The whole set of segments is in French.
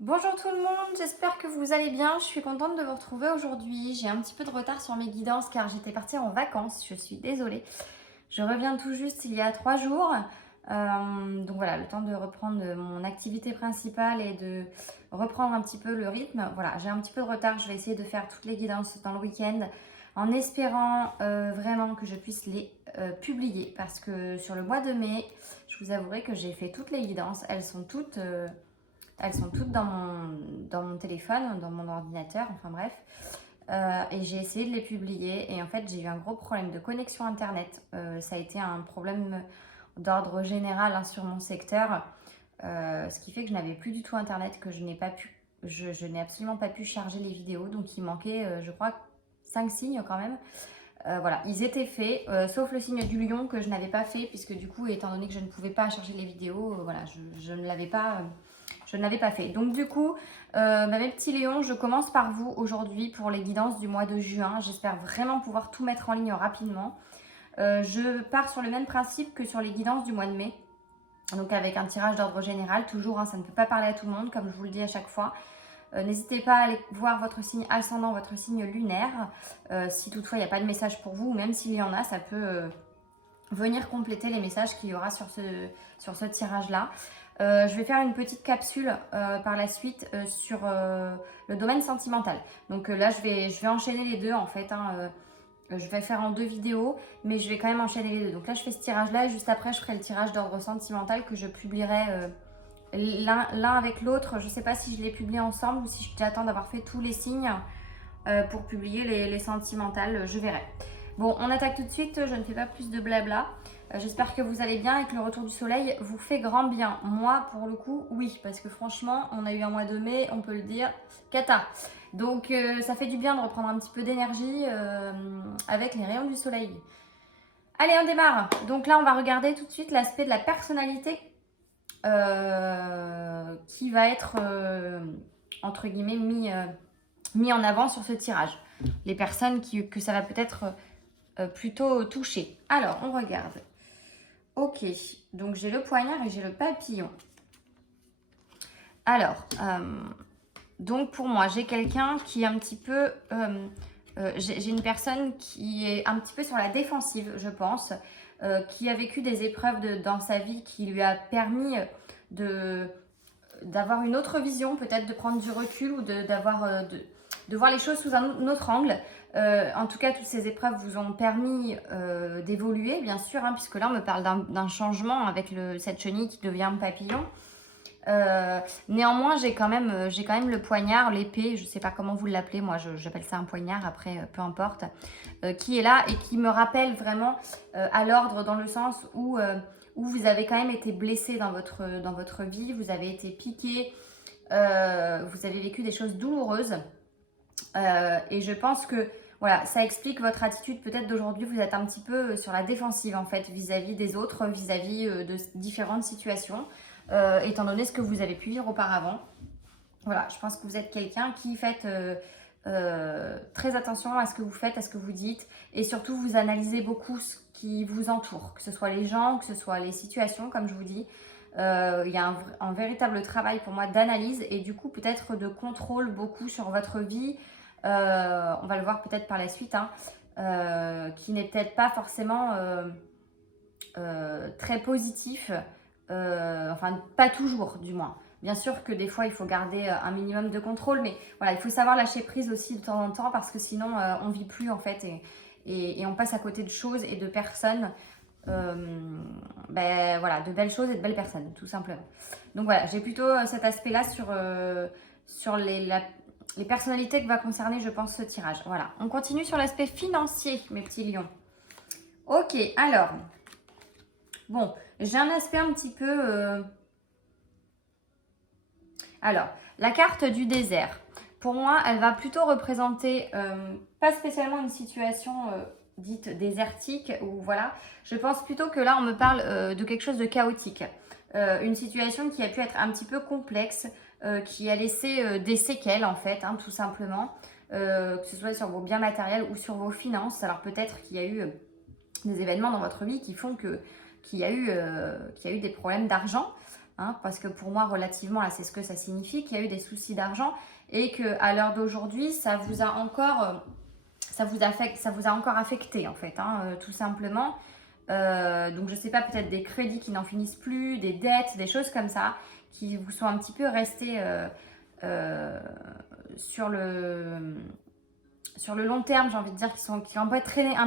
Bonjour tout le monde, j'espère que vous allez bien. Je suis contente de vous retrouver aujourd'hui. J'ai un petit peu de retard sur mes guidances car j'étais partie en vacances, je suis désolée. Je reviens tout juste il y a 3 jours. Donc voilà, le temps de reprendre mon activité principale et de reprendre un petit peu le rythme. Voilà, j'ai un petit peu de retard, je vais essayer de faire toutes les guidances dans le week-end en espérant vraiment que je puisse les publier parce que sur le mois de mai, je vous avouerai que j'ai fait toutes les guidances, elles sont toutes dans mon téléphone, dans mon ordinateur, enfin bref. Et j'ai essayé de les publier et en fait j'ai eu un gros problème de connexion internet. Ça a été un problème d'ordre général sur mon secteur, ce qui fait que je n'avais plus du tout internet, que je n'ai absolument pas pu charger les vidéos, donc il manquait je crois 5 signes quand même. Voilà, ils étaient faits, sauf le signe du lion que je n'avais pas fait, puisque du coup, étant donné que je ne pouvais pas charger les vidéos, voilà, je ne l'avais pas, je ne l'avais pas fait. Donc du coup, mes petits lions, je commence par vous aujourd'hui pour les guidances du mois de juin. J'espère vraiment pouvoir tout mettre en ligne rapidement. Je pars sur le même principe que sur les guidances du mois de mai. Donc avec un tirage d'ordre général, toujours, ça ne peut pas parler à tout le monde, comme je vous le dis à chaque fois. N'hésitez pas à aller voir votre signe ascendant, votre signe lunaire. Si toutefois il n'y a pas de message pour vous, ou même s'il y en a, ça peut venir compléter les messages qu'il y aura sur ce tirage-là. Je vais faire une petite capsule par la suite sur le domaine sentimental. Donc là, je vais enchaîner les deux en fait. Je vais faire en 2 vidéos, mais je vais quand même enchaîner les deux. Donc là, je fais ce tirage-là et juste après, je ferai le tirage d'ordre sentimental que je publierai l'un avec l'autre. Je ne sais pas si je les publie ensemble ou si j'attends d'avoir fait tous les signes pour publier les sentimentales. Je verrai. Bon, on attaque tout de suite. Je ne fais pas plus de blabla. J'espère que vous allez bien et que le retour du soleil vous fait grand bien. Moi, pour le coup, oui, parce que franchement, on a eu un mois de mai, on peut le dire, cata. Donc, ça fait du bien de reprendre un petit peu d'énergie avec les rayons du soleil. Allez, on démarre. Donc là, on va regarder tout de suite l'aspect de la personnalité qui va être, entre guillemets, mis en avant sur ce tirage. Les personnes que ça va peut-être plutôt toucher. Alors, on regarde. Ok, donc j'ai le poignard et j'ai le papillon. Alors, donc pour moi, j'ai quelqu'un qui est un petit peu... j'ai une personne qui est un petit peu sur la défensive, je pense, qui a vécu des épreuves dans sa vie qui lui a permis d'avoir une autre vision, peut-être de prendre du recul ou de voir les choses sous un autre angle. En tout cas, toutes ces épreuves vous ont permis d'évoluer, bien sûr, puisque là, on me parle d'un changement avec cette chenille qui devient un papillon. Néanmoins, j'ai quand même le poignard, l'épée, je ne sais pas comment vous l'appelez, moi j'appelle ça un poignard, après peu importe, qui est là et qui me rappelle vraiment à l'ordre dans le sens où vous avez quand même été blessé dans votre vie, vous avez été piqué, vous avez vécu des choses douloureuses et je pense que voilà, ça explique votre attitude peut-être d'aujourd'hui. Vous êtes un petit peu sur la défensive en fait vis-à-vis des autres, vis-à-vis de différentes situations, étant donné ce que vous avez pu vivre auparavant. Voilà, je pense que vous êtes quelqu'un qui fait très attention à ce que vous faites, à ce que vous dites, et surtout vous analysez beaucoup ce qui vous entoure, que ce soit les gens, que ce soit les situations, comme je vous dis. Il y a un véritable travail pour moi d'analyse et du coup peut-être de contrôle beaucoup sur votre vie. On va le voir peut-être par la suite, qui n'est peut-être pas forcément très positif, enfin pas toujours du moins. Bien sûr que des fois il faut garder un minimum de contrôle, mais voilà, il faut savoir lâcher prise aussi de temps en temps parce que sinon on vit plus en fait et on passe à côté de choses et de personnes. Voilà, de belles choses et de belles personnes, tout simplement. Donc voilà, j'ai plutôt cet aspect-là sur les personnalités que va concerner, je pense, ce tirage. Voilà, on continue sur l'aspect financier, mes petits lions. Ok, alors, bon, j'ai un aspect un petit peu... Alors, la carte du désert, pour moi, elle va plutôt représenter pas spécialement une situation dite désertique, ou voilà. Je pense plutôt que là, on me parle de quelque chose de chaotique. Une situation qui a pu être un petit peu complexe, qui a laissé des séquelles, en fait, tout simplement. Que ce soit sur vos biens matériels ou sur vos finances. Alors peut-être qu'il y a eu des événements dans votre vie qui font qu'il y a eu des problèmes d'argent. hein, parce que pour moi, relativement, là, c'est ce que ça signifie, qu'il y a eu des soucis d'argent et qu'à l'heure d'aujourd'hui, ça vous a encore affecté en fait, hein, tout simplement. Donc je sais pas, peut-être des crédits qui n'en finissent plus, des dettes, des choses comme ça, qui vous sont un petit peu restées euh, sur le long terme, j'ai envie de dire, qui ont un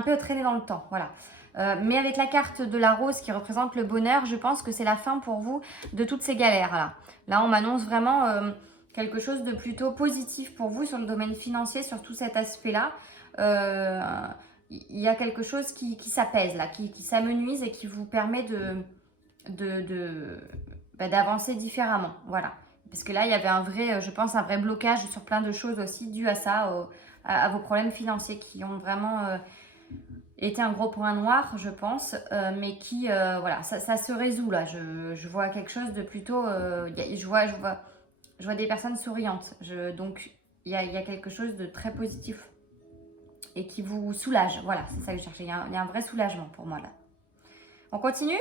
peu traîné dans le temps. Voilà. Mais avec la carte de la rose qui représente le bonheur, je pense que c'est la fin pour vous de toutes ces galères-là. Là, on m'annonce vraiment quelque chose de plutôt positif pour vous sur le domaine financier, sur tout cet aspect-là. Il y a quelque chose qui s'apaise là, qui s'amenuise et qui vous permet d'avancer différemment. Voilà. Parce que là, il y avait je pense, un vrai blocage sur plein de choses aussi dû à ça, à vos problèmes financiers qui ont vraiment été un gros point noir, je pense, mais qui, voilà, ça se résout là. Je vois quelque chose de plutôt, je vois des personnes souriantes. Donc, il y a quelque chose de très positif et qui vous soulage. Voilà, c'est ça que je cherchais. Il y a un vrai soulagement pour moi là. On continue?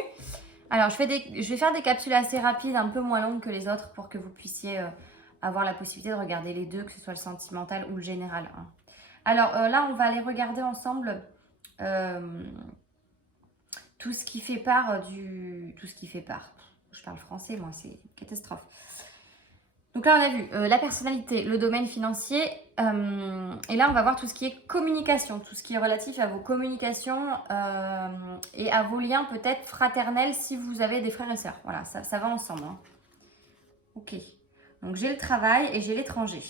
Alors, je vais faire des capsules assez rapides, un peu moins longues que les autres pour que vous puissiez avoir la possibilité de regarder les deux, que ce soit le sentimental ou le général, hein. Alors là, on va aller regarder ensemble tout ce qui fait part Tout ce qui fait part. Je parle français, moi, c'est une catastrophe. Donc là, on a vu la personnalité, le domaine financier. Et là, on va voir tout ce qui est communication, tout ce qui est relatif à vos communications et à vos liens peut-être fraternels si vous avez des frères et sœurs. Voilà, ça va ensemble, hein. Ok. Donc, j'ai le travail et j'ai l'étranger.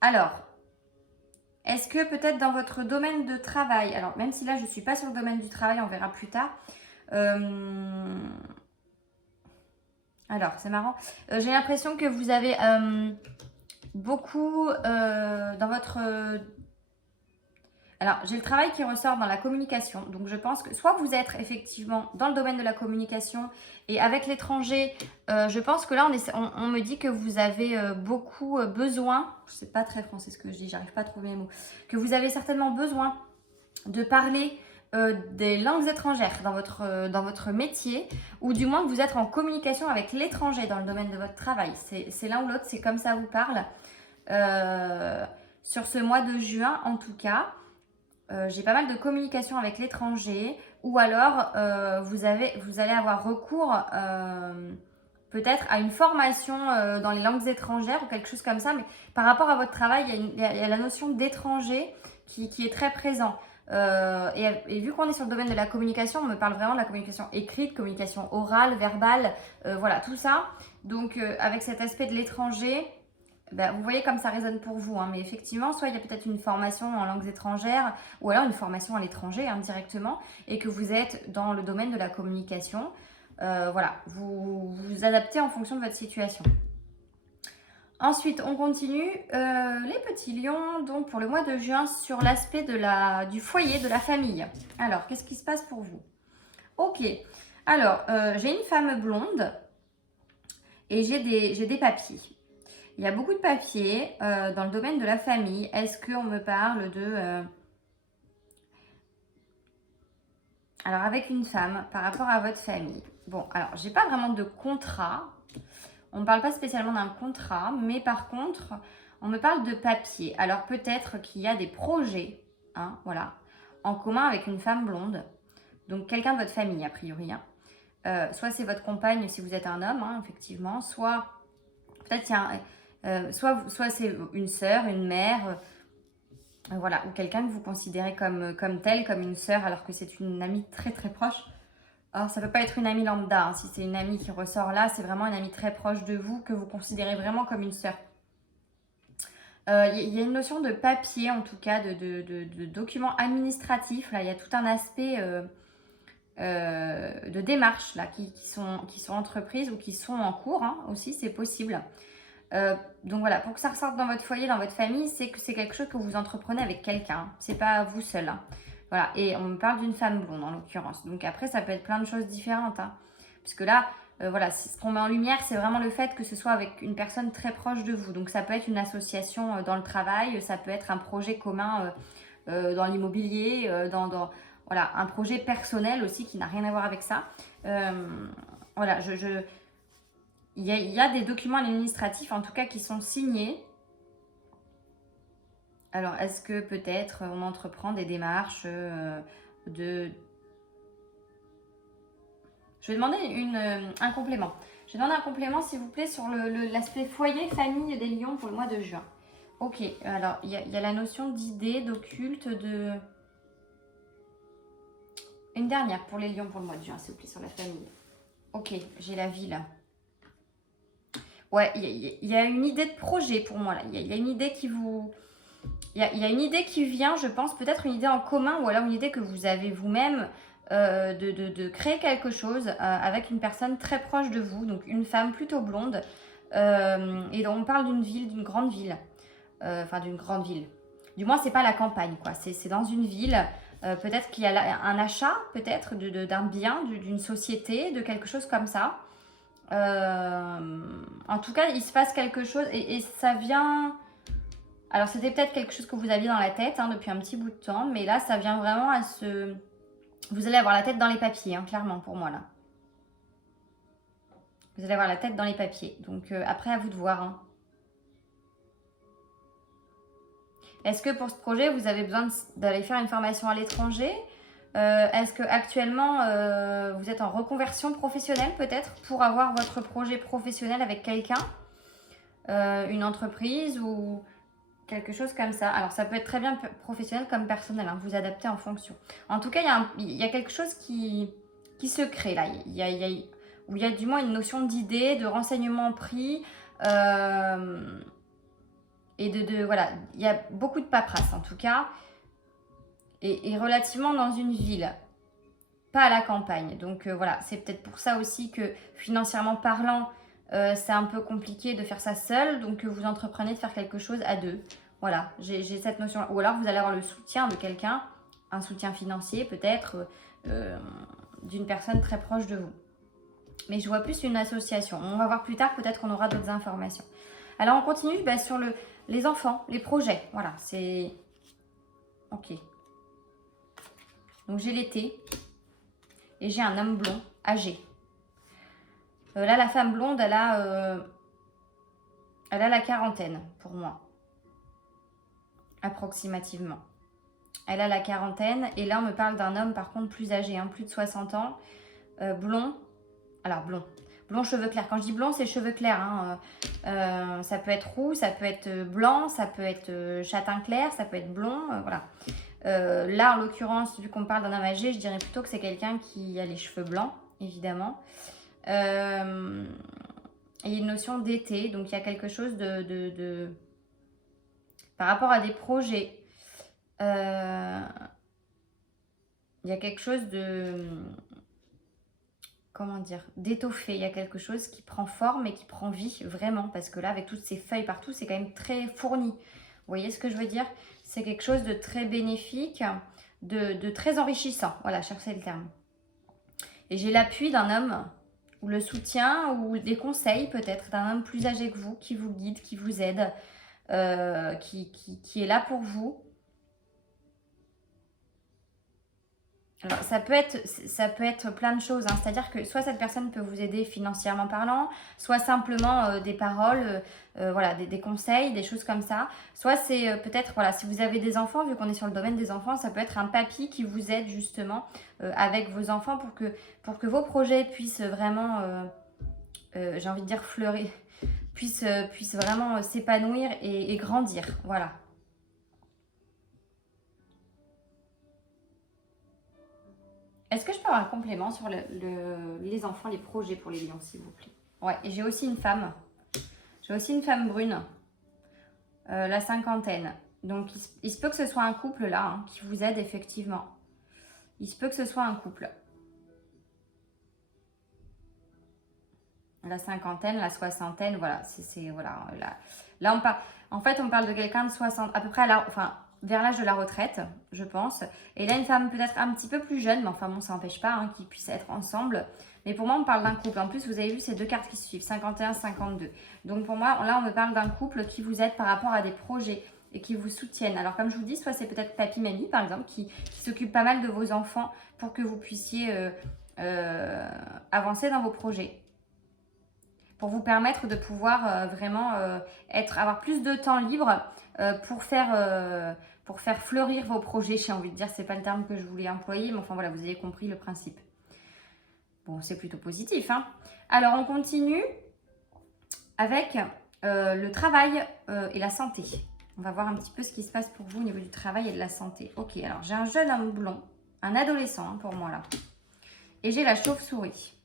Alors, est-ce que peut-être dans votre domaine de travail, alors même si là, je ne suis pas sur le domaine du travail, on verra plus tard. Alors, c'est marrant. J'ai l'impression que vous avez beaucoup dans votre... Alors, j'ai le travail qui ressort dans la communication. Donc, je pense que soit vous êtes effectivement dans le domaine de la communication et avec l'étranger, je pense que là, on me dit que vous avez beaucoup besoin, je sais pas très français ce que je dis, j'arrive pas à trouver mes mots, que vous avez certainement besoin de parler des langues étrangères dans votre métier, ou du moins que vous êtes en communication avec l'étranger dans le domaine de votre travail. C'est l'un ou l'autre, c'est comme ça vous parle. Sur ce mois de juin, en tout cas, j'ai pas mal de communication avec l'étranger, ou alors vous allez avoir recours peut-être à une formation dans les langues étrangères ou quelque chose comme ça, mais par rapport à votre travail, il y a la notion d'étranger qui est très présent. Et vu qu'on est sur le domaine de la communication, on me parle vraiment de la communication écrite, communication orale, verbale, voilà, tout ça. Donc, avec cet aspect de l'étranger, ben, vous voyez comme ça résonne pour vous, hein, mais effectivement, soit il y a peut-être une formation en langues étrangères, ou alors une formation à l'étranger, hein, directement, et que vous êtes dans le domaine de la communication. Voilà, vous vous adaptez en fonction de votre situation. Ensuite, on continue. Les petits lions, donc pour le mois de juin, sur l'aspect du foyer, de la famille. Alors, qu'est-ce qui se passe pour vous? Ok. Alors, j'ai une femme blonde et j'ai des papiers. Il y a beaucoup de papiers dans le domaine de la famille. Est-ce qu'on me parle de... Alors, avec une femme, par rapport à votre famille. Bon, alors, j'ai pas vraiment de contrat. On ne parle pas spécialement d'un contrat, mais par contre, on me parle de papier. Alors, peut-être qu'il y a des projets, hein, voilà, en commun avec une femme blonde. Donc, quelqu'un de votre famille, a priori, hein. Soit c'est votre compagne si vous êtes un homme, hein, effectivement. Soit, peut-être soit c'est une sœur, une mère... voilà, ou quelqu'un que vous considérez comme telle, comme une sœur, alors que c'est une amie très très proche. Alors, ça ne peut pas être une amie lambda, hein. Si c'est une amie qui ressort là, c'est vraiment une amie très proche de vous, que vous considérez vraiment comme une sœur. Il y a une notion de papier, en tout cas, de documents administratifs. Là, il y a tout un aspect de démarches là, qui sont entreprises ou qui sont en cours, hein, aussi, c'est possible. Donc voilà, pour que ça ressorte dans votre foyer, dans votre famille, c'est que c'est quelque chose que vous entreprenez avec quelqu'un. C'est pas vous seul, hein. Voilà, et on me parle d'une femme blonde en l'occurrence. Donc après, ça peut être plein de choses différentes, hein. Puisque là, voilà, ce qu'on met en lumière, c'est vraiment le fait que ce soit avec une personne très proche de vous. Donc ça peut être une association dans le travail, ça peut être un projet commun dans l'immobilier, voilà, un projet personnel aussi qui n'a rien à voir avec ça. Voilà, il y a des documents administratifs en tout cas qui sont signés. Alors, est-ce que peut-être on entreprend des démarches de... Je vais demander un complément. Je vais demander un complément, s'il vous plaît, sur l'aspect foyer, famille des lions pour le mois de juin. Ok, alors, il y a la notion d'idée, d'occulte, de... Une dernière pour les lions pour le mois de juin, s'il vous plaît, sur la famille. Ok, j'ai la ville. Ouais, il y a une idée de projet pour moi, là. Il y a une idée qui vous... Il y a une idée qui vient, je pense, peut-être une idée en commun ou alors une idée que vous avez vous-même de créer quelque chose avec une personne très proche de vous, donc une femme plutôt blonde. Et donc on parle d'une ville, d'une grande ville. Enfin, d'une grande ville. Du moins, c'est pas la campagne, quoi. C'est dans une ville. Peut-être qu'il y a un achat, peut-être, d'un bien, d'une société, de quelque chose comme ça. En tout cas, il se passe quelque chose et ça vient... Alors, c'était peut-être quelque chose que vous aviez dans la tête hein, depuis un petit bout de temps, mais là, ça vient vraiment à se... Vous allez avoir la tête dans les papiers, hein, clairement, pour moi, là. Vous allez avoir la tête dans les papiers. Donc, après, à vous de voir. Hein. Est-ce que pour ce projet, vous avez besoin d'aller faire une formation à l'étranger ? Est-ce qu'actuellement, vous êtes en reconversion professionnelle, peut-être, pour avoir votre projet professionnel avec quelqu'un ? Une entreprise ou... quelque chose comme ça. Alors, ça peut être très bien professionnel comme personnel. Hein, vous adaptez en fonction. En tout cas, il y a quelque chose qui se crée là. Où il y a du moins une notion d'idée, de renseignement pris. Et voilà, il y a beaucoup de paperasse en tout cas. Et relativement dans une ville. Pas à la campagne. Donc, voilà, c'est peut-être pour ça aussi que financièrement parlant, c'est un peu compliqué de faire ça seul. Donc, vous entreprenez de faire quelque chose à deux. Voilà, j'ai cette notion-là. Ou alors, vous allez avoir le soutien de quelqu'un, un soutien financier peut-être, d'une personne très proche de vous. Mais je vois plus une association. On va voir plus tard, peut-être qu'on aura d'autres informations. Alors, on continue sur les enfants, les projets. Voilà, c'est... Ok. Donc, j'ai l'été et j'ai un homme blond, âgé. Là, la femme blonde, elle a la quarantaine, pour moi. Approximativement. Elle a la quarantaine. Et là, on me parle d'un homme, par contre, plus âgé, hein, plus de 60 ans. Blond. Alors, blond. Blond, cheveux clairs. Quand je dis blond, c'est cheveux clairs. Hein. Ça peut être roux, ça peut être blanc, ça peut être châtain clair, ça peut être blond. Voilà. Là, en l'occurrence, vu qu'on parle d'un homme âgé, je dirais plutôt que c'est quelqu'un qui a les cheveux blancs, évidemment. Et il y a une notion d'été, donc il y a quelque chose par rapport à des projets. Il y a quelque chose comment dire, d'étoffé. Il y a quelque chose qui prend forme et qui prend vie, vraiment. Parce que là, avec toutes ces feuilles partout, c'est quand même très fourni. Vous voyez ce que je veux dire? C'est quelque chose de très bénéfique, de très enrichissant. Voilà, cherchez le terme. Et j'ai l'appui d'un homme, ou le soutien, ou des conseils peut-être, d'un homme plus âgé que vous, qui vous guide, qui vous aide, qui est là pour vous. Alors, ça peut être plein de choses, hein. C'est-à-dire que soit cette personne peut vous aider financièrement parlant, soit simplement des paroles, voilà, des conseils, des choses comme ça. Soit c'est peut-être, voilà, si vous avez des enfants, vu qu'on est sur le domaine des enfants, ça peut être un papy qui vous aide justement avec vos enfants pour que vos projets puissent vraiment, j'ai envie de dire fleurir, puissent vraiment s'épanouir et grandir, voilà. Est-ce que je peux avoir un complément sur les enfants, les projets pour les lions, s'il vous plaît? Ouais, et j'ai aussi une femme. J'ai aussi une femme brune, la cinquantaine. Donc, il se peut que ce soit un couple là, hein, qui vous aide effectivement. Il se peut que ce soit un couple. La cinquantaine, la soixantaine, voilà. Voilà, là, on parle de quelqu'un de 60, à peu près vers l'âge de la retraite, je pense. Et là, une femme peut-être un petit peu plus jeune, mais enfin bon, ça n'empêche pas hein, qu'ils puissent être ensemble. Mais pour moi, on parle d'un couple. En plus, vous avez vu ces deux cartes qui se suivent, 51, 52. Donc pour moi, là, on me parle d'un couple qui vous aide par rapport à des projets. et qui vous soutiennent. Alors comme je vous dis, soit c'est peut-être papy, mamie par exemple, qui s'occupe pas mal de vos enfants pour que vous puissiez avancer dans vos projets. Pour vous permettre de pouvoir vraiment avoir plus de temps libre pour faire fleurir vos projets. J'ai envie de dire, c'est pas le terme que je voulais employer, mais enfin voilà, vous avez compris le principe. Bon, c'est plutôt positif, hein. Alors, on continue avec le travail et la santé. On va voir un petit peu ce qui se passe pour vous au niveau du travail et de la santé. Ok, alors j'ai un jeune homme blond, un adolescent hein, pour moi là. Et j'ai la chauve-souris.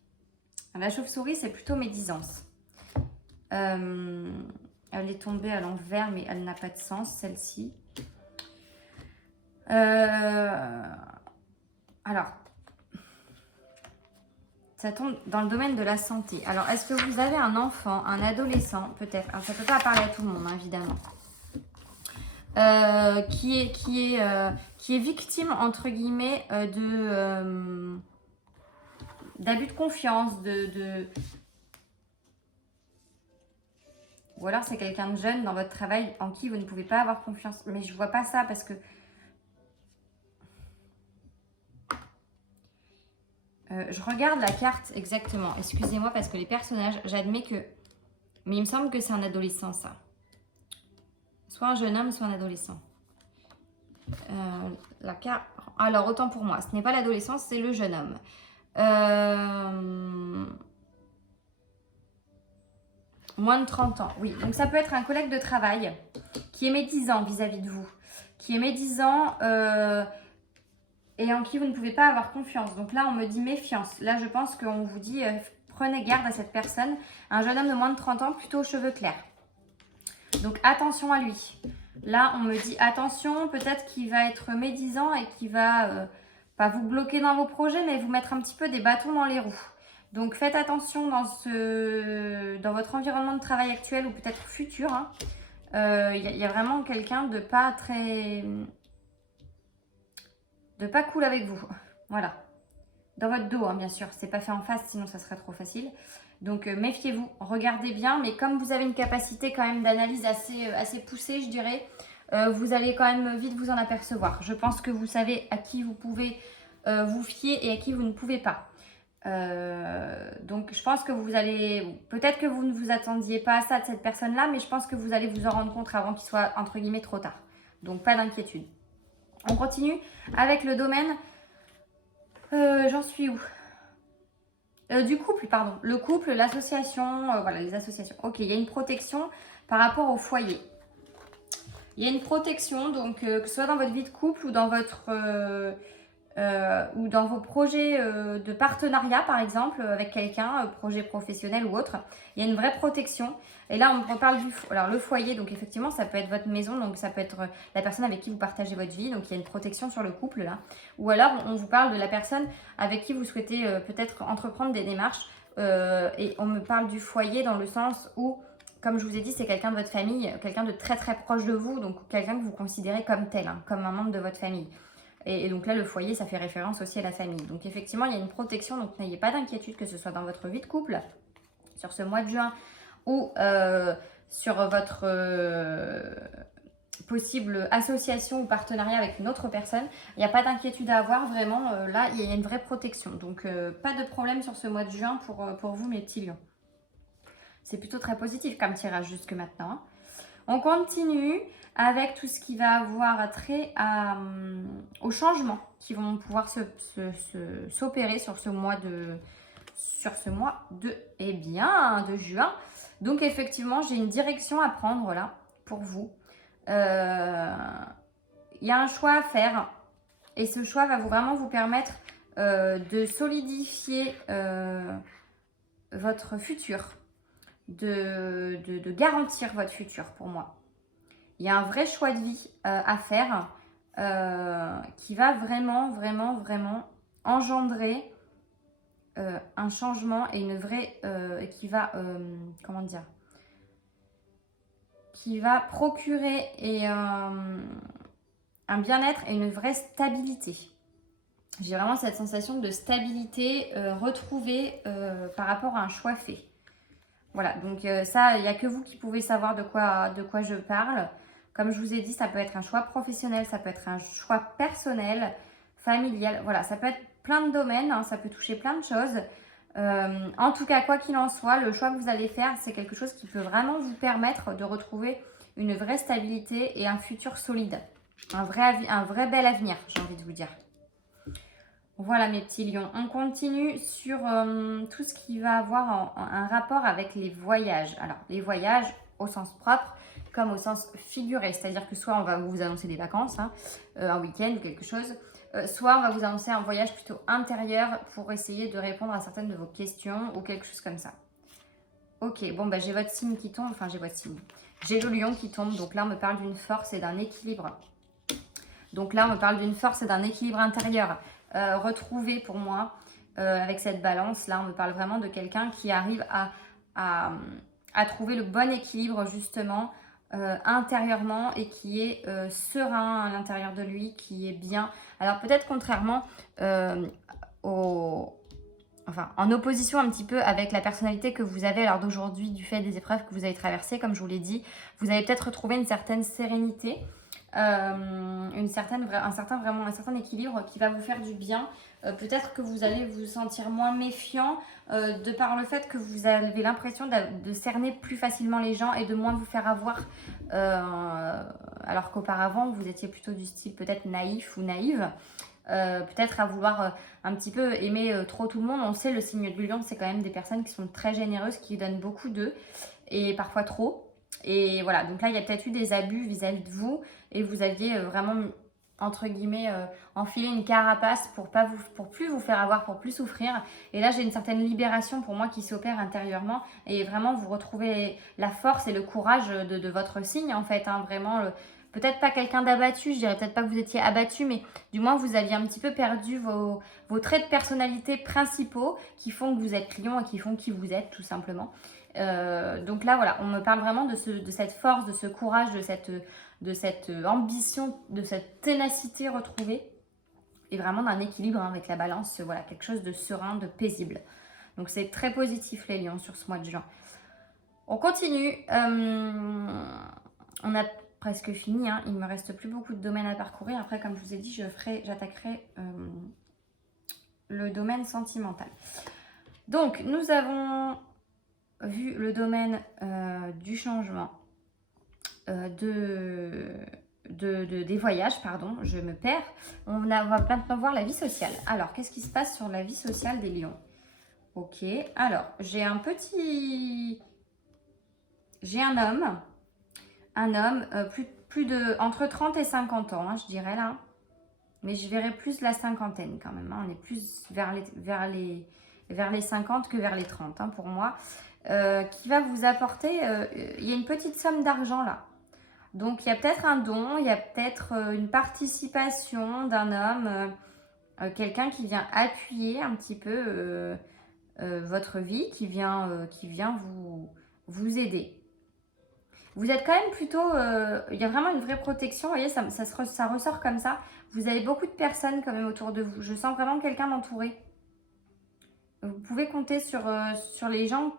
La chauve-souris, c'est plutôt médisance. Elle est tombée à l'envers, mais elle n'a pas de sens, celle-ci. Alors, ça tombe dans le domaine de la santé. Alors, est-ce que vous avez un enfant, un adolescent, peut-être? Alors, ça ne peut pas parler à tout le monde, hein, évidemment. Qui est victime, entre guillemets, d'abus de confiance, Ou alors, c'est quelqu'un de jeune dans votre travail en qui vous ne pouvez pas avoir confiance. Mais je ne vois pas ça parce que... je regarde la carte exactement. Excusez-moi parce que les personnages, j'admets que... Mais il me semble que c'est un adolescent, ça. Soit un jeune homme, soit un adolescent. La carte... Alors, autant pour moi, ce n'est pas l'adolescence, c'est le jeune homme. Moins de 30 ans, oui. Donc, ça peut être un collègue de travail qui est médisant vis-à-vis de vous. Qui est médisant... et en qui vous ne pouvez pas avoir confiance. Donc là, on me dit méfiance. Là, je pense qu'on vous dit, prenez garde à cette personne. Un jeune homme de moins de 30 ans, plutôt aux cheveux clairs. Donc, attention à lui. Là, on me dit, attention, peut-être qu'il va être médisant et qu'il va, pas vous bloquer dans vos projets, mais vous mettre un petit peu des bâtons dans les roues. Donc, faites attention dans votre environnement de travail actuel ou peut-être futur. Hein. Y a vraiment quelqu'un de pas très... de pas cool avec vous, voilà. Dans votre dos, hein, bien sûr. C'est pas fait en face, sinon ça serait trop facile. Donc, méfiez-vous. Regardez bien. Mais comme vous avez une capacité quand même d'analyse assez poussée, je dirais, vous allez quand même vite vous en apercevoir. Je pense que vous savez à qui vous pouvez vous fier et à qui vous ne pouvez pas. Donc, je pense que vous allez... Peut-être que vous ne vous attendiez pas à ça de cette personne-là, mais je pense que vous allez vous en rendre compte avant qu'il soit, entre guillemets, trop tard. Donc, pas d'inquiétude. On continue avec le domaine... j'en suis où? Du couple, pardon. Le couple, l'association, voilà, les associations. Ok, il y a une protection par rapport au foyer. Il y a une protection, donc que ce soit dans votre vie de couple ou dans vos projets de partenariat, par exemple, avec quelqu'un, projet professionnel ou autre. Il y a une vraie protection. Et là, on reparle alors, le foyer, donc effectivement, ça peut être votre maison, donc ça peut être la personne avec qui vous partagez votre vie. Donc, il y a une protection sur le couple, là. Ou alors, on vous parle de la personne avec qui vous souhaitez peut-être entreprendre des démarches. Et on me parle du foyer dans le sens où, comme je vous ai dit, c'est quelqu'un de votre famille, quelqu'un de très, très proche de vous, donc quelqu'un que vous considérez comme tel, hein, comme un membre de votre famille. Et donc là, le foyer, ça fait référence aussi à la famille. Donc effectivement, il y a une protection, donc n'ayez pas d'inquiétude que ce soit dans votre vie de couple, sur ce mois de juin, ou sur votre possible association ou partenariat avec une autre personne. Il n'y a pas d'inquiétude à avoir, vraiment, là, il y a une vraie protection. Donc pas de problème sur ce mois de juin pour vous, mes petits lions. C'est plutôt très positif comme tirage jusque maintenant, hein. On continue avec tout ce qui va avoir trait aux changements qui vont pouvoir s'opérer sur ce mois de juin. Donc effectivement, j'ai une direction à prendre là pour vous. Il y a un choix à faire et ce choix va vraiment vous permettre de solidifier votre futur. De garantir votre futur pour moi. Il y a un vrai choix de vie à faire qui va vraiment, vraiment, vraiment engendrer un changement et une vraie... qui va... comment dire? Qui va procurer un bien-être et une vraie stabilité. J'ai vraiment cette sensation de stabilité retrouvée par rapport à un choix fait. Voilà, donc ça, il n'y a que vous qui pouvez savoir de quoi je parle. Comme je vous ai dit, ça peut être un choix professionnel, ça peut être un choix personnel, familial. Voilà, ça peut être plein de domaines, hein, ça peut toucher plein de choses. En tout cas, quoi qu'il en soit, le choix que vous allez faire, c'est quelque chose qui peut vraiment vous permettre de retrouver une vraie stabilité et un futur solide. Un vrai bel avenir, j'ai envie de vous dire. Voilà mes petits lions. On continue sur tout ce qui va avoir un rapport avec les voyages. Alors, les voyages au sens propre comme au sens figuré. C'est-à-dire que soit on va vous annoncer des vacances, hein, un week-end ou quelque chose. Soit on va vous annoncer un voyage plutôt intérieur pour essayer de répondre à certaines de vos questions ou quelque chose comme ça. Ok, bon, bah, j'ai votre signe qui tombe. Enfin, j'ai votre signe. J'ai le lion qui tombe. Donc là, on me parle d'une force et d'un équilibre. Donc là, on me parle d'une force et d'un équilibre intérieur retrouvé pour moi avec cette balance. Là, on me parle vraiment de quelqu'un qui arrive à trouver le bon équilibre justement intérieurement et qui est serein à l'intérieur de lui, qui est bien. Alors peut-être contrairement en opposition un petit peu avec la personnalité que vous avez à l'heure d'aujourd'hui du fait des épreuves que vous avez traversées, comme je vous l'ai dit, vous avez peut-être retrouvé une certaine sérénité, un certain équilibre qui va vous faire du bien. Peut-être que vous allez vous sentir moins méfiant de par le fait que vous avez l'impression de cerner plus facilement les gens et de moins vous faire avoir, alors qu'auparavant vous étiez plutôt du style peut-être naïf ou naïve. Peut-être à vouloir un petit peu aimer trop tout le monde. On sait, le signe du lion, c'est quand même des personnes qui sont très généreuses, qui donnent beaucoup d'eux et parfois trop. Et voilà, donc là, il y a peut-être eu des abus vis-à-vis de vous et vous aviez vraiment, entre guillemets, enfilé une carapace pour plus vous faire avoir, pour plus souffrir. Et là, j'ai une certaine libération pour moi qui s'opère intérieurement et vraiment, vous retrouvez la force et le courage de votre signe, en fait, hein, vraiment. Peut-être pas quelqu'un d'abattu, je dirais peut-être pas que vous étiez abattu, mais du moins vous aviez un petit peu perdu vos traits de personnalité principaux qui font que vous êtes lion et qui font qui vous êtes tout simplement. Donc là voilà, on me parle vraiment de cette force, de ce courage, de cette ambition, de cette ténacité retrouvée et vraiment d'un équilibre avec la balance, voilà, quelque chose de serein, de paisible. Donc c'est très positif les lions sur ce mois de juin. On continue, on a presque fini, hein. Il ne me reste plus beaucoup de domaines à parcourir. Après, comme je vous ai dit, j'attaquerai le domaine sentimental. Donc, nous avons vu le domaine du changement, des voyages, pardon, je me perds. On va maintenant voir la vie sociale. Alors, qu'est-ce qui se passe sur la vie sociale des lions? Ok, alors, j'ai un homme plus de entre 30 et 50 ans, hein, je dirais là. Mais je verrais plus la cinquantaine quand même. Hein. On est plus vers les 50 que vers les 30 hein, pour moi. Qui va vous apporter, il y a une petite somme d'argent là. Donc il y a peut-être un don, il y a peut-être une participation d'un homme, quelqu'un qui vient appuyer un petit peu votre vie, qui vient vous aider. Vous êtes quand même plutôt, il y a vraiment une vraie protection, vous voyez, ça ressort comme ça. Vous avez beaucoup de personnes quand même autour de vous. Je sens vraiment quelqu'un d'entouré. Vous pouvez compter sur les gens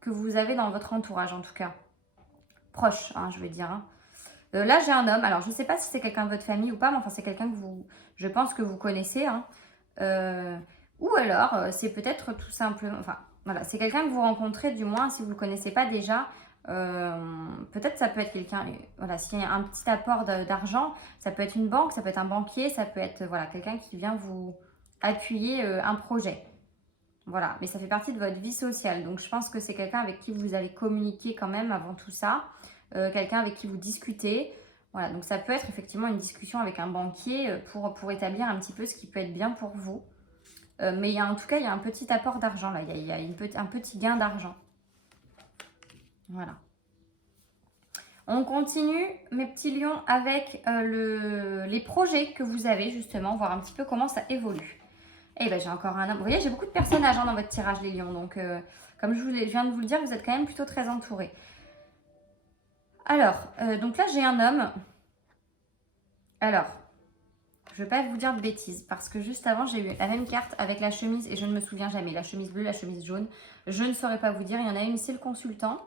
que vous avez dans votre entourage en tout cas. Proche, hein, je veux dire. Hein. Là, j'ai un homme. Alors, je ne sais pas si c'est quelqu'un de votre famille ou pas, mais enfin, c'est quelqu'un que je pense que vous connaissez. Hein. Ou alors, c'est peut-être tout simplement, enfin, voilà, c'est quelqu'un que vous rencontrez, du moins, si vous ne le connaissez pas déjà. Peut-être ça peut être quelqu'un, voilà, s'il y a un petit apport d'argent, ça peut être une banque, ça peut être un banquier, ça peut être voilà, quelqu'un qui vient vous appuyer un projet. Voilà, mais ça fait partie de votre vie sociale. Donc je pense que c'est quelqu'un avec qui vous allez communiquer quand même avant tout ça, quelqu'un avec qui vous discutez. Voilà, donc ça peut être effectivement une discussion avec un banquier pour établir un petit peu ce qui peut être bien pour vous. Mais en tout cas, il y a un petit apport d'argent là, il y a un petit gain d'argent. Voilà. On continue, mes petits lions, avec les projets que vous avez, justement, voir un petit peu comment ça évolue. Et bien, j'ai encore un homme. Vous voyez, j'ai beaucoup de personnages dans votre tirage, les lions. Donc, comme je viens de vous le dire, vous êtes quand même plutôt très entourés. Alors, donc là, j'ai un homme. Alors, je ne vais pas vous dire de bêtises, parce que juste avant, j'ai eu la même carte avec la chemise, et je ne me souviens jamais. La chemise bleue, la chemise jaune. Je ne saurais pas vous dire. Il y en a une, c'est le consultant.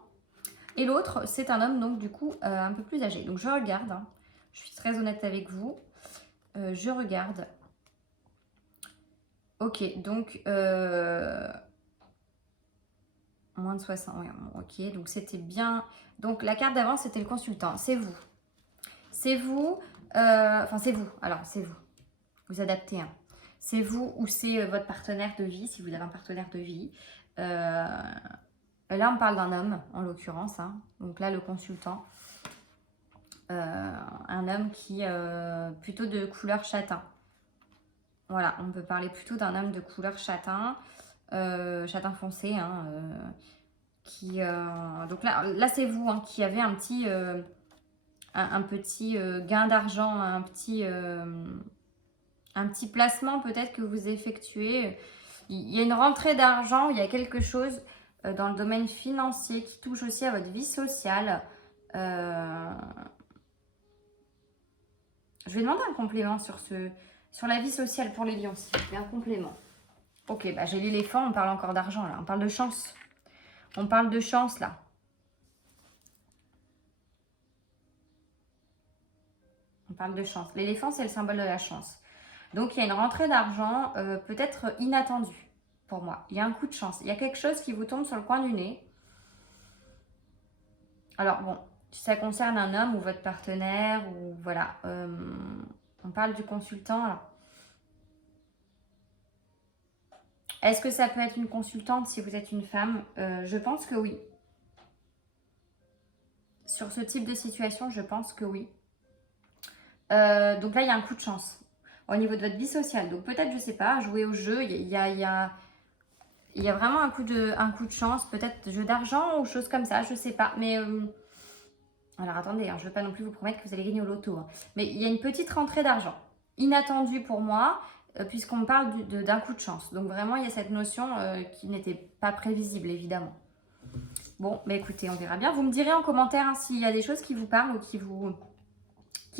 Et l'autre, c'est un homme, donc du coup, un peu plus âgé. Donc je regarde, hein. Je suis très honnête avec vous. Je regarde. Ok, donc moins de 60. Ouais, ok, donc c'était bien. Donc la carte d'avant, c'était le consultant. C'est vous. C'est vous. Enfin, c'est vous. Alors, c'est vous. Vous adaptez. Hein. C'est vous ou c'est votre partenaire de vie, si vous avez un partenaire de vie. Là, on parle d'un homme, en l'occurrence. Hein. Donc là, le consultant. Un homme qui plutôt de couleur châtain. Voilà, on peut parler plutôt d'un homme de couleur châtain, châtain foncé, hein, donc là c'est vous hein, qui avez un petit, un petit gain d'argent, un petit placement peut-être que vous effectuez. Il y a une rentrée d'argent, il y a quelque chose dans le domaine financier qui touche aussi à votre vie sociale. Je vais demander un complément sur la vie sociale pour les lions, s'il vous plaît, un complément. Ok, bah j'ai l'éléphant, on parle encore d'argent là, on parle de chance. On parle de chance là. On parle de chance. L'éléphant, c'est le symbole de la chance. Donc, il y a une rentrée d'argent peut-être inattendue pour moi. Il y a un coup de chance. Il y a quelque chose qui vous tombe sur le coin du nez. Alors, bon, si ça concerne un homme ou votre partenaire, ou voilà. On parle du consultant. Alors, est-ce que ça peut être une consultante si vous êtes une femme? Je pense que oui. Sur ce type de situation, je pense que oui. Donc là, il y a un coup de chance au niveau de votre vie sociale. Donc peut-être, je sais pas, jouer au jeu, il y a vraiment un coup de chance, peut-être jeu d'argent ou chose comme ça, je sais pas. Mais alors attendez, hein, je ne veux pas non plus vous promettre que vous allez gagner au loto. Hein. Mais il y a une petite rentrée d'argent, inattendue pour moi, puisqu'on me parle d'un coup de chance. Donc vraiment, il y a cette notion qui n'était pas prévisible, évidemment. Bon, mais écoutez, on verra bien. Vous me direz en commentaire hein, s'il y a des choses qui vous parlent ou qui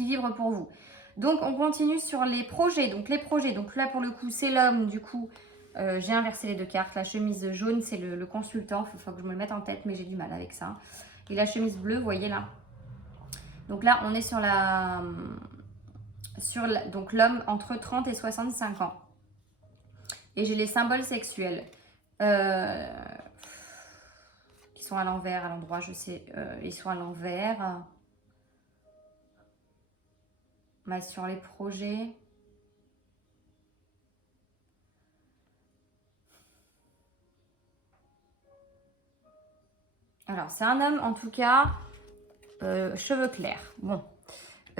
vibrent pour vous. Donc, on continue sur les projets. Donc, les projets. Donc là, pour le coup, c'est l'homme. Du coup, j'ai inversé les deux cartes. La chemise jaune, c'est le consultant. Il faut que je me le mette en tête, mais j'ai du mal avec ça. Et la chemise bleue, vous voyez là. Donc là, on est donc l'homme entre 30 et 65 ans. Et j'ai les symboles sexuels. Qui sont à l'envers, à l'endroit, je sais. Ils sont à l'envers. Sur les projets. Alors, c'est un homme, en tout cas, cheveux clairs. Bon,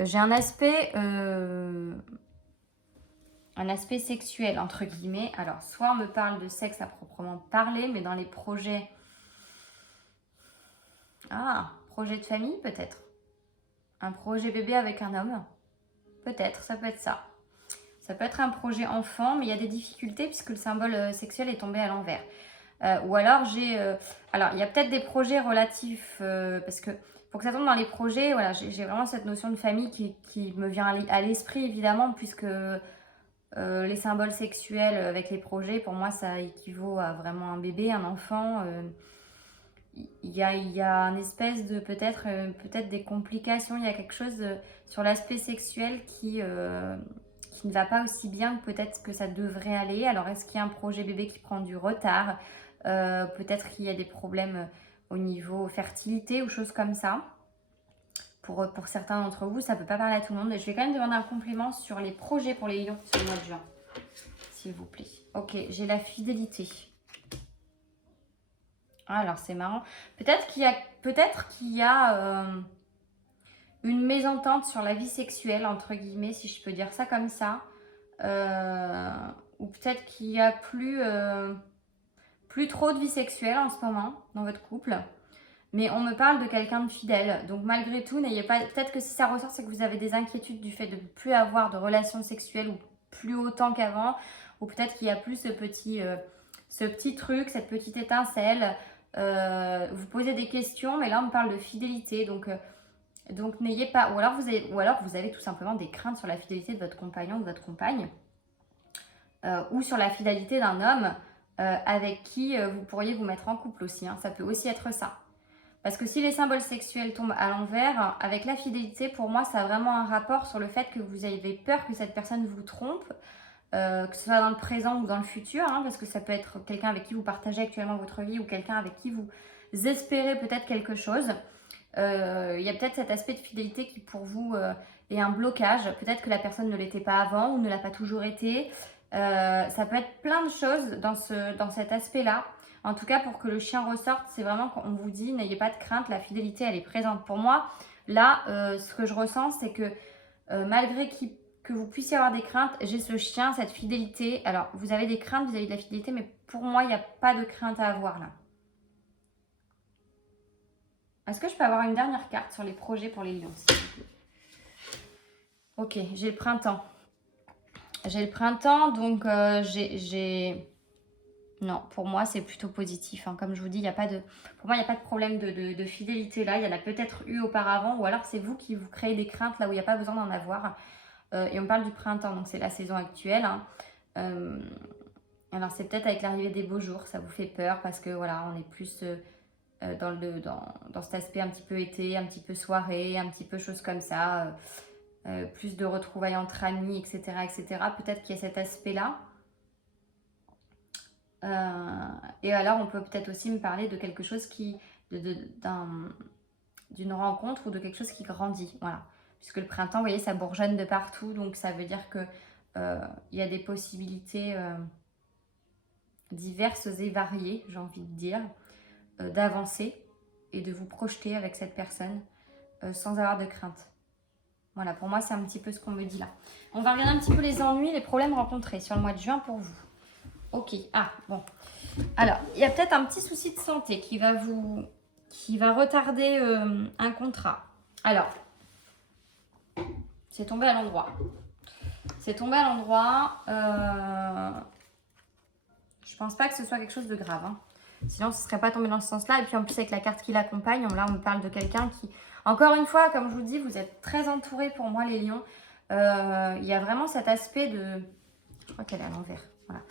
j'ai un aspect sexuel, entre guillemets. Alors, soit on me parle de sexe à proprement parler, mais dans les projets... Ah, projet de famille, peut-être. Un projet bébé avec un homme. Peut-être, ça peut être ça. Ça peut être un projet enfant, mais il y a des difficultés puisque le symbole sexuel est tombé à l'envers. Ou alors alors il y a peut-être des projets relatifs parce que pour que ça tombe dans les projets, voilà, j'ai vraiment cette notion de famille qui me vient à l'esprit évidemment puisque les symboles sexuels avec les projets, pour moi ça équivaut à vraiment un bébé, un enfant. Il y a un espèce de peut-être des complications, il y a quelque chose sur l'aspect sexuel qui ne va pas aussi bien que peut-être que ça devrait aller. Alors est-ce qu'il y a un projet bébé qui prend du retard? Peut-être qu'il y a des problèmes au niveau fertilité ou choses comme ça. Pour certains d'entre vous, ça ne peut pas parler à tout le monde. Je vais quand même demander un complément sur les projets pour les lions sur le mois de juin, s'il vous plaît. Ok, j'ai la fidélité. Alors c'est marrant. Peut-être qu'il y a une mésentente sur la vie sexuelle, entre guillemets, si je peux dire ça comme ça. Ou peut-être qu'il y a plus trop de vie sexuelle en ce moment dans votre couple. Mais on me parle de quelqu'un de fidèle. Donc malgré tout, n'ayez pas. Peut-être que si ça ressort, c'est que vous avez des inquiétudes du fait de ne plus avoir de relations sexuelles ou plus autant qu'avant. Ou peut-être qu'il y a plus ce petit truc, cette petite étincelle. Vous posez des questions, mais là on me parle de fidélité. Donc n'ayez pas. Ou alors vous avez tout simplement des craintes sur la fidélité de votre compagnon ou de votre compagne. Ou sur la fidélité d'un homme avec qui vous pourriez vous mettre en couple aussi. Hein. Ça peut aussi être ça. Parce que si les symboles sexuels tombent à l'envers, avec la fidélité, pour moi, ça a vraiment un rapport sur le fait que vous avez peur que cette personne vous trompe, que ce soit dans le présent ou dans le futur, hein, parce que ça peut être quelqu'un avec qui vous partagez actuellement votre vie ou quelqu'un avec qui vous espérez peut-être quelque chose. Il y a peut-être cet aspect de fidélité qui pour vous est un blocage. Peut-être que la personne ne l'était pas avant ou ne l'a pas toujours été. Ça peut être plein de choses dans cet aspect-là. En tout cas, pour que le chien ressorte, c'est vraiment qu'on vous dit, n'ayez pas de crainte, la fidélité, elle est présente. Pour moi, là, ce que je ressens, c'est que malgré que vous puissiez avoir des craintes, j'ai ce chien, cette fidélité. Alors, vous avez des craintes vis-à-vis de la fidélité, mais pour moi, il n'y a pas de crainte à avoir là. Est-ce que je peux avoir une dernière carte sur les projets pour les lions, s'il vous plaît? Ok, j'ai le printemps. J'ai le printemps, donc non, pour moi, c'est plutôt positif. Hein. Comme je vous dis, pour moi, il n'y a pas de problème de fidélité là. Il y en a peut-être eu auparavant, ou alors c'est vous qui vous créez des craintes là où il n'y a pas besoin d'en avoir. Et on parle du printemps, donc c'est la saison actuelle. Hein. Alors, c'est peut-être avec l'arrivée des beaux jours, ça vous fait peur parce que voilà, on est plus dans cet aspect un petit peu été, un petit peu soirée, un petit peu choses comme ça. Plus de retrouvailles entre amis, etc. etc. Peut-être qu'il y a cet aspect-là. Et alors, on peut peut-être aussi me parler de quelque chose d'une rencontre ou de quelque chose qui grandit. Voilà. Puisque le printemps, vous voyez, ça bourgeonne de partout. Donc, ça veut dire que il y a des possibilités diverses et variées, j'ai envie de dire, d'avancer et de vous projeter avec cette personne sans avoir de crainte. Voilà, pour moi, c'est un petit peu ce qu'on me dit là. On va regarder un petit peu les ennuis, les problèmes rencontrés sur le mois de juin pour vous. Ok, bon. Alors, il y a peut-être un petit souci de santé qui va retarder un contrat. Alors, c'est tombé à l'endroit. C'est tombé à l'endroit. Je pense pas que ce soit quelque chose de grave. Hein. Sinon, ce ne serait pas tombé dans ce sens-là. Et puis, en plus, avec la carte qui l'accompagne, là, on me parle de quelqu'un qui... Encore une fois, comme je vous dis, vous êtes très entourés pour moi, les lions. Il y a vraiment cet aspect de... Je crois qu'elle est à l'envers. Voilà.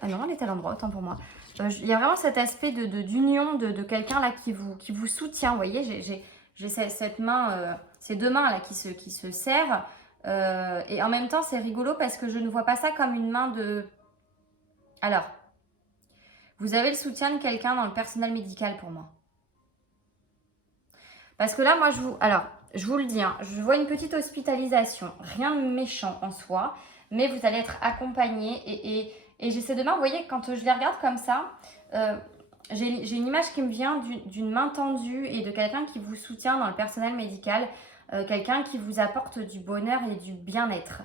Ah non, elle est à l'endroit, autant pour moi. Il y a vraiment cet aspect d'union de quelqu'un là qui vous soutient. Vous voyez, j'ai cette main, ces deux mains là qui se serrent. Et en même temps, c'est rigolo parce que je ne vois pas ça comme une main de... Alors, vous avez le soutien de quelqu'un dans le personnel médical pour moi. Parce que là, moi, je vous le dis, hein, je vois une petite hospitalisation. Rien de méchant en soi, mais vous allez être accompagné. Et j'ai ces deux mains, vous voyez, quand je les regarde comme ça, j'ai une image qui me vient d'une main tendue et de quelqu'un qui vous soutient dans le personnel médical. Quelqu'un qui vous apporte du bonheur et du bien-être.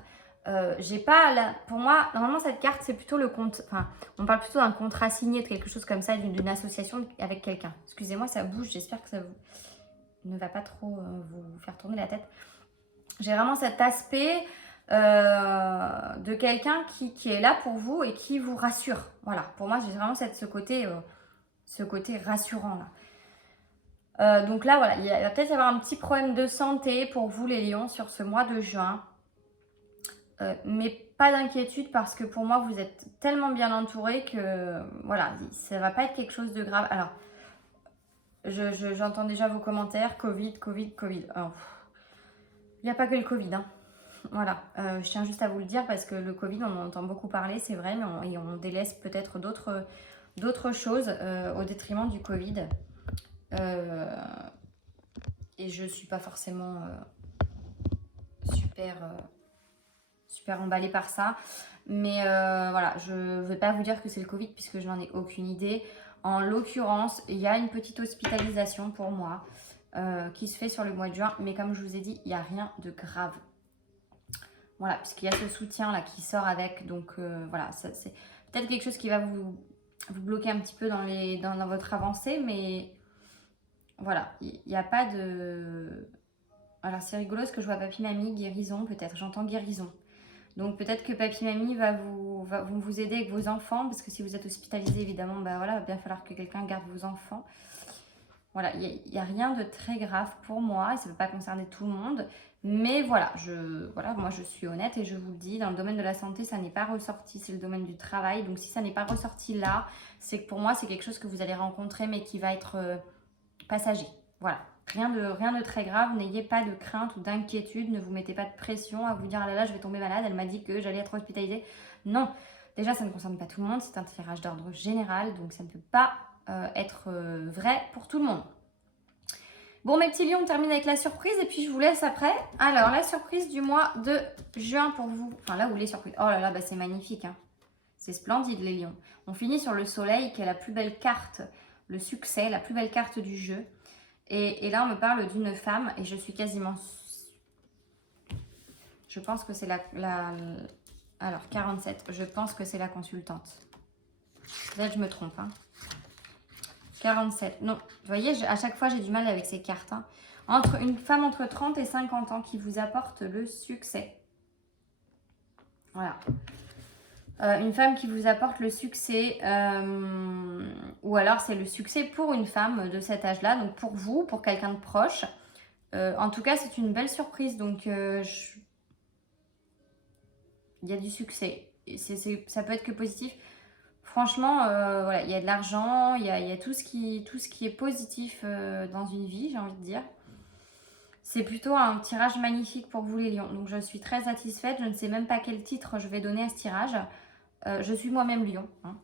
J'ai pas pour moi, normalement cette carte c'est plutôt le compte, enfin on parle plutôt d'un contrat signé, de quelque chose comme ça, d'une association avec quelqu'un. Excusez-moi, ça bouge, j'espère que ça ne va pas trop vous faire tourner la tête. J'ai vraiment cet aspect de quelqu'un qui est là pour vous et qui vous rassure. Voilà, pour moi j'ai vraiment ce côté rassurant là. Donc là voilà, il va peut-être y avoir un petit problème de santé pour vous les lions sur ce mois de juin. Mais pas d'inquiétude parce que pour moi vous êtes tellement bien entouré que voilà, ça va pas être quelque chose de grave. Alors, j'entends déjà vos commentaires, Covid. Alors, il n'y a pas que le Covid, hein. Voilà, je tiens juste à vous le dire parce que le Covid, on en entend beaucoup parler, c'est vrai, mais on délaisse peut-être d'autres choses au détriment du Covid. Et je ne suis pas forcément super emballée par ça. Mais voilà, je ne vais pas vous dire que c'est le Covid puisque je n'en ai aucune idée. En l'occurrence, il y a une petite hospitalisation pour moi qui se fait sur le mois de juin. Mais comme je vous ai dit, il n'y a rien de grave. Voilà, puisqu'il y a ce soutien là qui sort avec. Donc voilà, c'est peut-être quelque chose qui va vous bloquer un petit peu dans votre avancée. Mais voilà, il n'y a pas de... Alors c'est rigolo parce que je vois Papy Mamie, guérison peut-être. J'entends guérison. Donc peut-être que Papy Mamie va vous aider avec vos enfants. Parce que si vous êtes hospitalisé, évidemment, bah voilà, il va bien falloir que quelqu'un garde vos enfants. Voilà, il n'y a rien de très grave pour moi. Et ça ne peut pas concerner tout le monde. Mais voilà, moi je suis honnête et je vous le dis, dans le domaine de la santé, ça n'est pas ressorti, c'est le domaine du travail. Donc si ça n'est pas ressorti là, c'est que pour moi, c'est quelque chose que vous allez rencontrer, mais qui va être passager. Voilà, rien de très grave, n'ayez pas de crainte ou d'inquiétude, ne vous mettez pas de pression à vous dire ah là là je vais tomber malade, elle m'a dit que j'allais être hospitalisée. Non, déjà ça ne concerne pas tout le monde, c'est un tirage d'ordre général, donc ça ne peut pas être vrai pour tout le monde. Bon mes petits lions, on termine avec la surprise et puis je vous laisse après. Alors la surprise du mois de juin pour vous, enfin là où les surprises, oh là là, bah, c'est magnifique, hein. C'est splendide les lions. On finit sur le soleil qui est la plus belle carte, le succès, la plus belle carte du jeu. Et là, on me parle d'une femme et je suis quasiment... Je pense que c'est Alors, 47, je pense que c'est la consultante. Peut-être je me trompe. Hein. 47, non. Vous voyez, à chaque fois, j'ai du mal avec ces cartes. Hein. Une femme entre 30 et 50 ans qui vous apporte le succès. Voilà. Une femme qui vous apporte le succès, ou alors c'est le succès pour une femme de cet âge-là, donc pour vous, pour quelqu'un de proche. En tout cas, c'est une belle surprise, donc il y a du succès. Ça peut être que positif. Franchement, voilà, il y a de l'argent, il y a tout ce qui est positif dans une vie, j'ai envie de dire. C'est plutôt un tirage magnifique pour vous les lions, donc je suis très satisfaite. Je ne sais même pas quel titre je vais donner à ce tirage. Je suis moi-même lion, hein.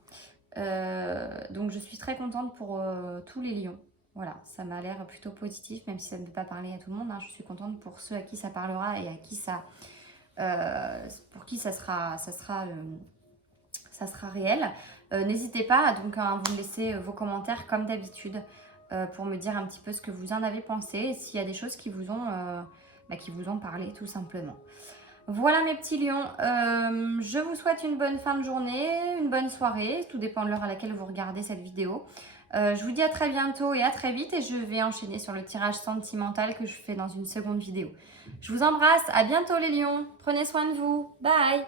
Donc je suis très contente pour tous les lions. Voilà, ça m'a l'air plutôt positif, même si ça ne peut pas parler à tout le monde. Hein. Je suis contente pour ceux à qui ça parlera et à qui pour qui ça sera réel. N'hésitez pas donc à vous laisser vos commentaires comme d'habitude pour me dire un petit peu ce que vous en avez pensé et s'il y a des choses qui vous ont parlé tout simplement. Voilà mes petits lions, je vous souhaite une bonne fin de journée, une bonne soirée, tout dépend de l'heure à laquelle vous regardez cette vidéo. Je vous dis à très bientôt et à très vite et je vais enchaîner sur le tirage sentimental que je fais dans une seconde vidéo. Je vous embrasse, à bientôt les lions, prenez soin de vous, bye!